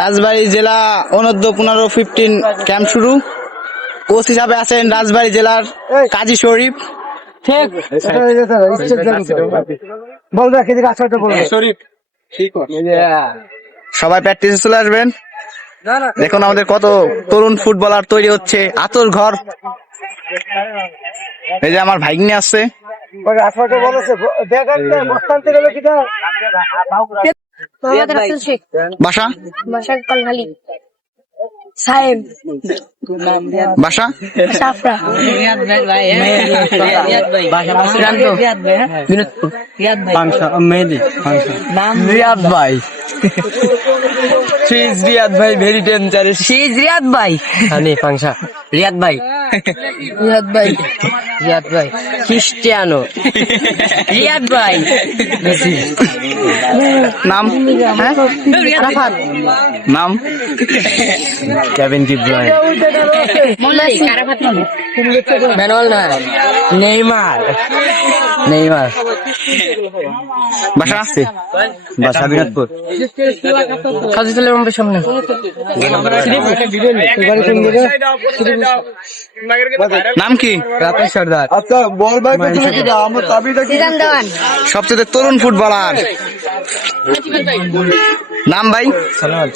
রাজবাড়ী জেলা অনূর্ধ্ব 15-15 ক্যাম্প শুরু। কোচ হিসাবে আছেন রাজবাড়ী জেলার কাজী শরীফ। সবাই প্র্যাকটিসে চলে আসবেন। দেখুন আমাদের কত তরুণ ফুটবলার তৈরি হচ্ছে। আতর ঘর, এই যে আমার ভাগ্নে আছে। বাসা সাহেব বাসা রিয়াদ ভাই, রিয়াদ ভাই ভেরি ডেঞ্জার। রিয়াদ ভাই পাংশা রিয়াদ ভাই রিয়াদ ভাই রিয়াদ ভাই খ্রিস্টিয়ানো রিয়াদ ভাই নাম আরাফাত নাম কেভিন ডিব্রয়ন ম্যানুয়াল না নেইমার নেইমার বাসা বাসা বিনোদপুর কাজী সালেমের সামনে নাম কি? রাতেশ সর্দার। আচ্ছা বল ভাই আমার চাবিটা কি? সবচেয়ে তরুণ ফুটবলার নাম ভাই? সালাম